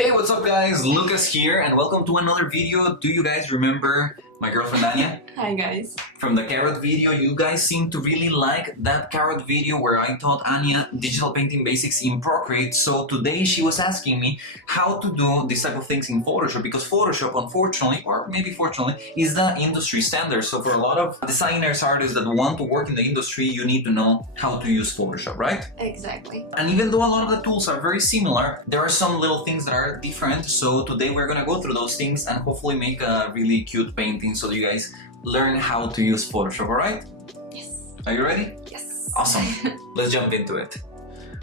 Hey, what's up guys? Lucas here and welcome to another video. Do you guys remember my girlfriend Anya? Hi guys. From the carrot video. You guys seem to really like that carrot video where I taught Anya digital painting basics in Procreate. So today she was asking me how to do this type of things in Photoshop, because Photoshop, unfortunately, or maybe fortunately, is the industry standard. So for a lot of designers, artists that want to work in the industry, you need to know how to use Photoshop, right? Exactly. And even though a lot of the tools are very similar, there are some little things that are different. So today we're gonna go through those things and hopefully make a really cute painting so you guys learn how to use Photoshop, alright? Yes. Are you ready? Yes. Awesome. Let's jump into it.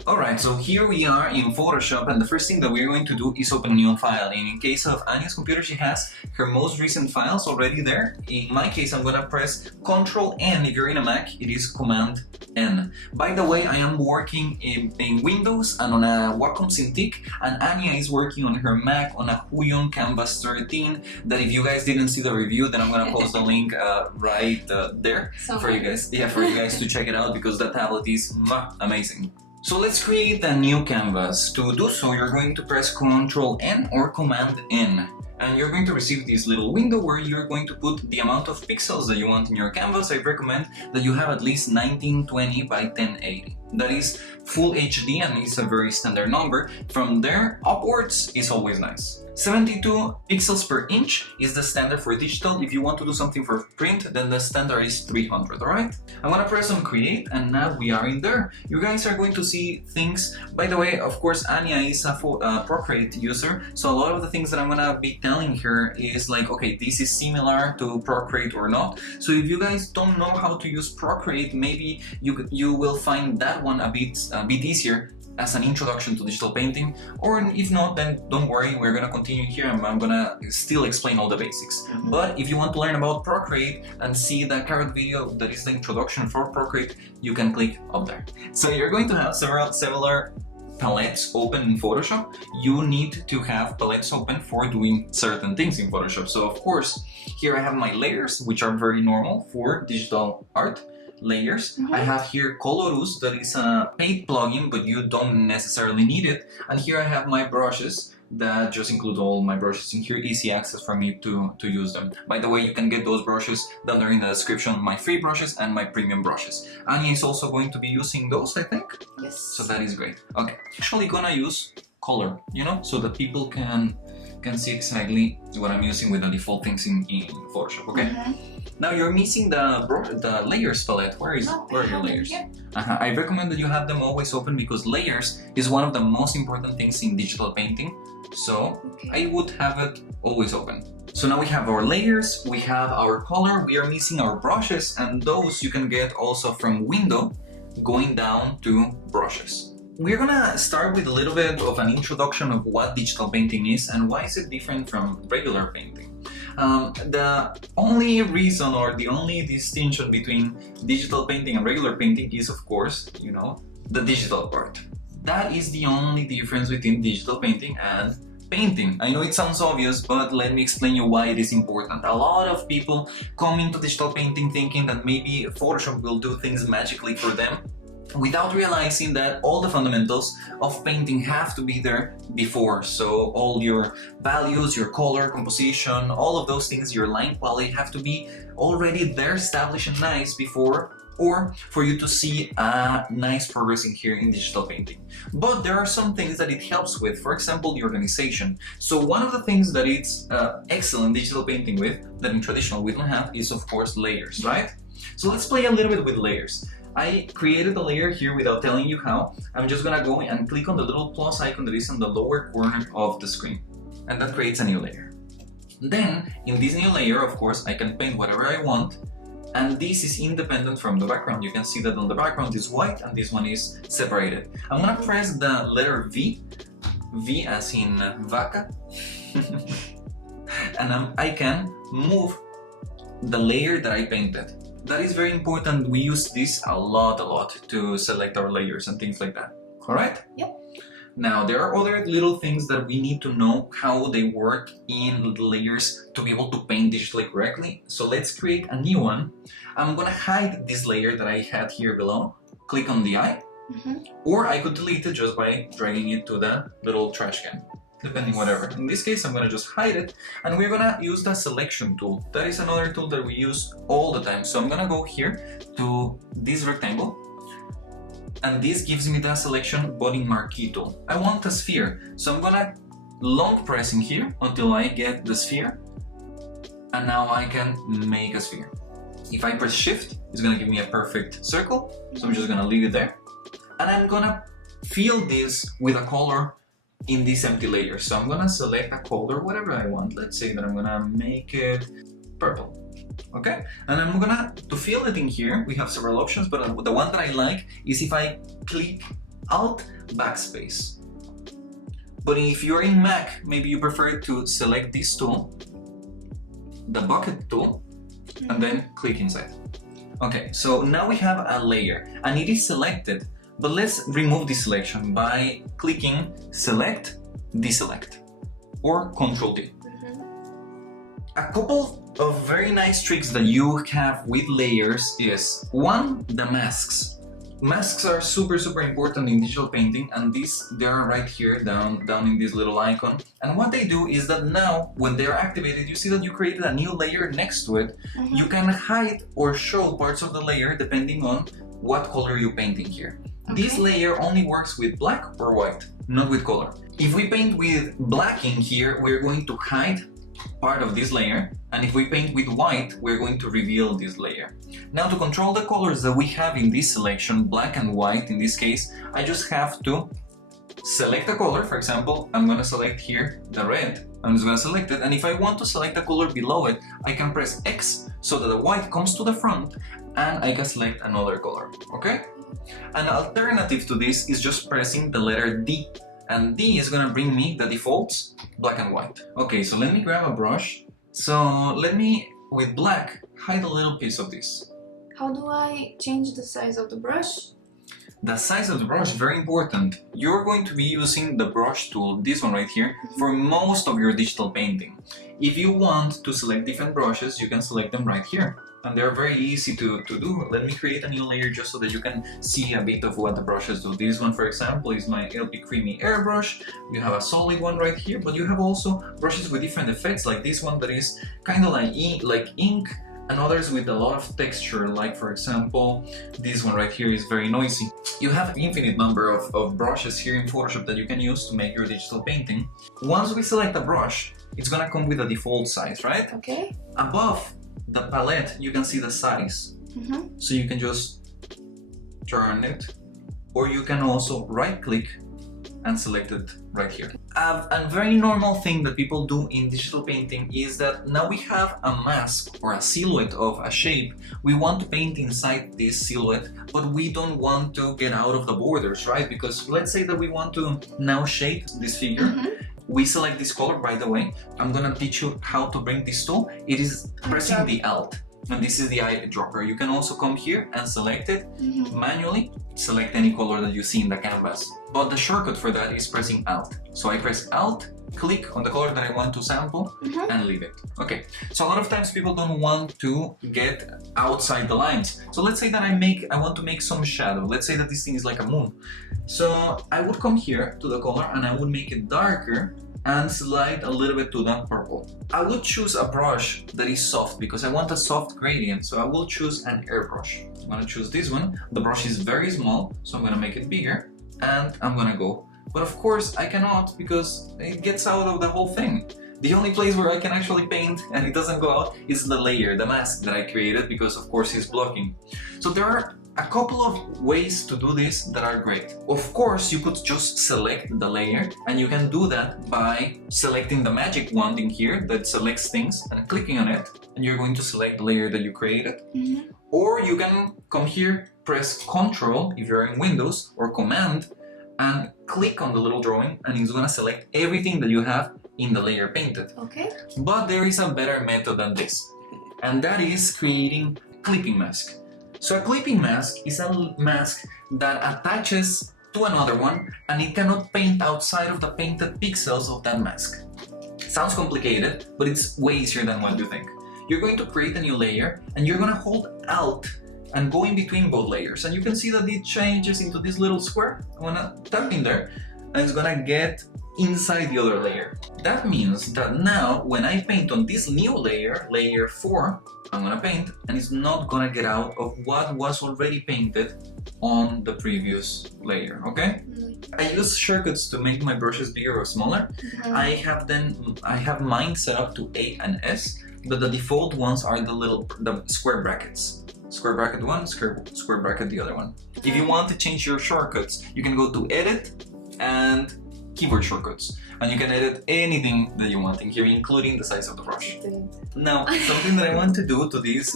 Alright, so here we are in Photoshop, and the first thing that we're going to do is open a new file. And in case of Anya's computer, she has her most recent files already there. In my case, I'm gonna press Ctrl N. If you're in a Mac, it is Command N. By the way, I am working in Windows and on a Wacom Cintiq, and Anya is working on her Mac on a Huion Canvas 13. That if you guys didn't see the review, then I'm gonna post the link right there for you guys. Yeah, for you guys to check it out, because that tablet is amazing. So let's create a new canvas. To do so, you're going to press Ctrl N or Command N. And you're going to receive this little window where you're going to put the amount of pixels that you want in your canvas. I recommend that you have at least 1920 by 1080. That is full HD and it's a very standard number. From there upwards is always nice. 72 pixels per inch is the standard for digital. If you want to do something for print, then the standard is 300, alright? I'm gonna press on create and now we are in there. You guys are going to see things. By the way, of course, Anya is a Procreate user, so a lot of the things that I'm gonna be telling her is like, okay, this is similar to Procreate or not. So if you guys don't know how to use Procreate, maybe you will find that one a bit easier as an introduction to digital painting, or if not, then don't worry, we're gonna continue here and I'm gonna still explain all the basics. But if you want to learn about Procreate and see the carrot video that is the introduction for Procreate, you can click up there. So you're going to have several palettes open in Photoshop. You need to have palettes open for doing certain things in Photoshop. So of course, here I have my layers, which are very normal for digital art. Layers. I have here Colorus, that is a paid plugin, but you don't necessarily need it. And here I have my brushes that just include all my brushes in here, easy access for me to use them. By the way, you can get those brushes down there in the description, my free brushes and my premium brushes. Anya is also going to be using those, I think. Yes. So that is great. Okay, actually gonna use color, you know, so that people can see exactly what I'm using with the default things in Photoshop, okay? Now you're missing the layers palette. Where are your layers? I recommend that you have them always open, because layers is one of the most important things in digital painting. So I would have it always open. So now we have our layers, we have our color, we are missing our brushes, and those you can get also from window going down to brushes. We're gonna start with a little bit of an introduction of what digital painting is and why is it different from regular painting. The only reason or the only distinction between digital painting and regular painting is, of course, you know, the digital part. That is the only difference between digital painting and painting. I know it sounds obvious, but let me explain you why it is important. A lot of people come into digital painting thinking that maybe Photoshop will do things magically for them, without realizing that all the fundamentals of painting have to be there before. So all your values, your color, composition, all of those things, your line quality have to be already there, established and nice before, or for you to see a nice progress in here in digital painting. But there are some things that it helps with, for example, the organization. So one of the things that it's excellent digital painting with, that in traditional we don't have, is of course layers, right? So let's play a little bit with layers. I created a layer here without telling you how. I'm just gonna go and click on the little plus icon that is on the lower corner of the screen. And that creates a new layer. Then, in this new layer, of course, I can paint whatever I want. And this is independent from the background. You can see that on the background is white and this one is separated. I'm gonna press the letter V. V as in vaca. And I can move the layer that I painted. That is very important. We use this a lot to select our layers and things like that. Alright? Yep. Now, there are other little things that we need to know how they work in the layers to be able to paint digitally correctly. So let's create a new one. I'm gonna hide this layer that I had here below. Click on the eye. Or I could delete it just by dragging it to the little trash can. depending whatever. In this case, I'm gonna just hide it, and we're gonna use the selection tool. That is another tool that we use all the time. So I'm gonna go here to this rectangle, and this gives me the selection body marquee tool. I want a sphere, so I'm gonna long pressing here until I get the sphere, and now I can make a sphere. If I press shift, it's gonna give me a perfect circle, so I'm just gonna leave it there. And I'm gonna fill this with a color in this empty layer. So I'm gonna select a color, whatever I want. Let's say that I'm gonna make it purple. Okay? And I'm gonna, to fill it in here, we have several options, but the one that I like is if I click Alt Backspace. But if you're in Mac, maybe you prefer to select this tool, the bucket tool, and then click inside. Okay, so now we have a layer and it is selected, but let's remove this selection by clicking Select, Deselect, or Ctrl D. A couple of very nice tricks that you have with layers is, one, the masks. Masks are super important in digital painting, and they are right here down in this little icon. And what they do is that now when they're activated, you see that you created a new layer next to it. You can hide or show parts of the layer depending on what color you're painting here. This layer only works with black or white, not with color. If we paint with black in here, we're going to hide part of this layer, and if we paint with white, we're going to reveal this layer. Now, to control the colors that we have in this selection, black and white in this case, I just have to select a color. For example, I'm going to select here the red. I'm just going to select it, and if I want to select a color below it, I can press X so that the white comes to the front and I can select another color. Okay? An alternative to this is just pressing the letter D, and D is gonna bring me the defaults black and white. Okay, so let me grab a brush. So let me, with black, hide a little piece of this. How do I change the size of the brush? The size of the brush, very important. You're going to be using the brush tool, this one right here, for most of your digital painting. If you want to select different brushes, you can select them right here. And they're very easy to do. Let me create a new layer just so that you can see a bit of what the brushes do. This one, for example, is my LP Creamy Airbrush. You have a solid one right here, but you have also brushes with different effects, like this one that is kind of like ink, and others with a lot of texture, like for example, this one right here is very noisy. You have an infinite number of brushes here in Photoshop that you can use to make your digital painting. Once we select a brush, it's gonna come with a default size, right? Okay. Above the palette, you can see the size. So you can just turn it, or you can also right click and select it right here. A very normal thing that people do in digital painting is that now we have a mask or a silhouette of a shape. We want to paint inside this silhouette, but we don't want to get out of the borders, right? Because let's say that we want to now shape this figure. We select this color, by the way. I'm gonna teach you how to bring this tool. It is pressing the Alt, and this is the eyedropper. You can also come here and select it manually. Select any color that you see in the canvas. But the shortcut for that is pressing Alt. So I press Alt, click on the color that I want to sample, and leave it. Okay, so a lot of times people don't want to get outside the lines. So let's say that I want to make some shadow. Let's say that this thing is like a moon. So I would come here to the color and I would make it darker and slide a little bit to the purple. I would choose a brush that is soft because I want a soft gradient. So I will choose an airbrush. I'm gonna choose this one. The brush is very small, so I'm gonna make it bigger and I'm gonna go. But of course I cannot because it gets out of the whole thing. The only place where I can actually paint and it doesn't go out is the layer, the mask that I created, because of course it's blocking. So there are a couple of ways to do this that are great. Of course, you could just select the layer, and you can do that by selecting the magic wand in here that selects things and clicking on it, and you're going to select the layer that you created. Or you can come here, press Ctrl if you're in Windows, or Command, and click on the little drawing, and it's gonna select everything that you have in the layer painted. Okay. But there is a better method than this, and that is creating a clipping mask. So a clipping mask is a mask that attaches to another one, and it cannot paint outside of the painted pixels of that mask. Sounds complicated, but it's way easier than what you think. You're going to create a new layer, and you're going to hold Alt and go in between both layers, and you can see that it changes into this little square. I'm going to tap in there, and it's going to get inside the other layer. That means that now when I paint on this new layer, layer 4, I'm gonna paint and it's not gonna get out of what was already painted on the previous layer, okay? I use shortcuts to make my brushes bigger or smaller. I have mine set up to A and S, but the default ones are the square brackets. Square bracket one, square bracket the other one. If you want to change your shortcuts, you can go to Edit and Keyboard Shortcuts, and you can edit anything that you want in here, including the size of the brush. Now, something that I want to do to this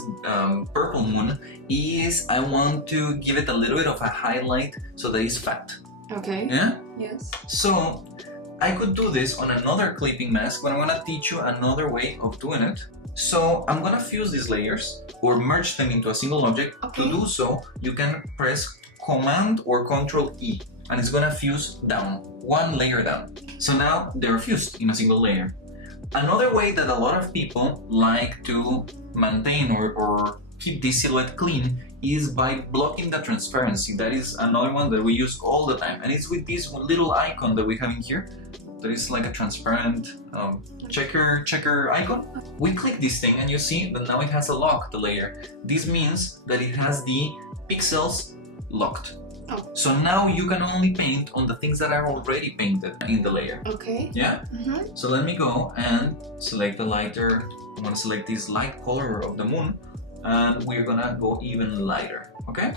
purple moon is I want to give it a little bit of a highlight so that it's fat. Okay. Yeah? Yes. So, I could do this on another clipping mask, but I'm gonna teach you another way of doing it. So, I'm gonna fuse these layers or merge them into a single object. Okay. To do so, you can press Command or Control E, and it's gonna fuse down, one layer down. So now they're fused in a single layer. Another way that a lot of people like to maintain or keep this silhouette clean is by blocking the transparency. That is another one that we use all the time, and it's with this little icon that we have in here. That is like a transparent checker icon. We click this thing and you see that now it has a lock, the layer. This means that it has the pixels locked. Oh. So now you can only paint on the things that are already painted in the layer. Okay. Yeah? So let me go and select the lighter. I'm gonna select this light color of the moon, and we're gonna go even lighter, okay?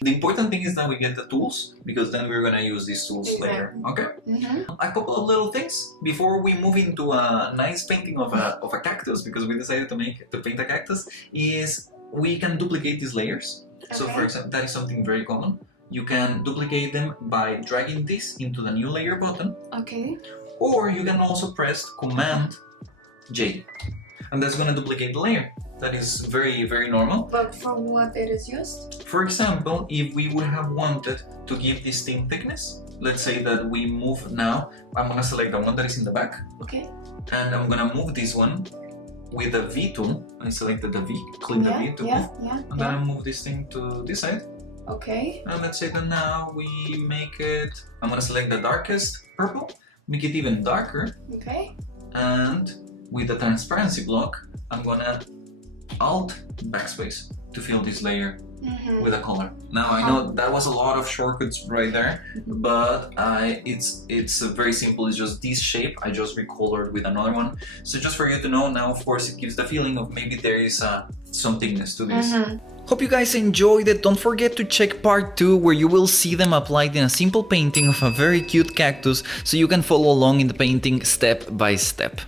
The important thing is that we get the tools, because then we're gonna use these tools later, okay? A couple of little things before we move into a nice painting of a cactus, because we decided to paint a cactus, is we can duplicate these layers. So for example, that is something very common. You can duplicate them by dragging this into the new layer button. Okay. Or you can also press Command J, and that's going to duplicate the layer. That is very, very normal. But for what it is used? For example, if we would have wanted to give this thing thickness, let's say that we move now, I'm going to select the one that is in the back. Okay. And I'm going to move this one with the V tool. I selected the V, click the V tool, and then I move this thing to this side. Okay. And let's say that now we make it, I'm gonna select the darkest purple, make it even darker. Okay. And with the transparency block, I'm gonna Alt Backspace to fill this layer with a color. Now I know that was a lot of shortcuts right there, but it's very simple. It's just this shape. I just recolored with another one. So just for you to know, now of course it gives the feeling of maybe there is some thickness to this. Hope you guys enjoyed it. Don't forget to check part 2, where you will see them applied in a simple painting of a very cute cactus, so you can follow along in the painting step by step.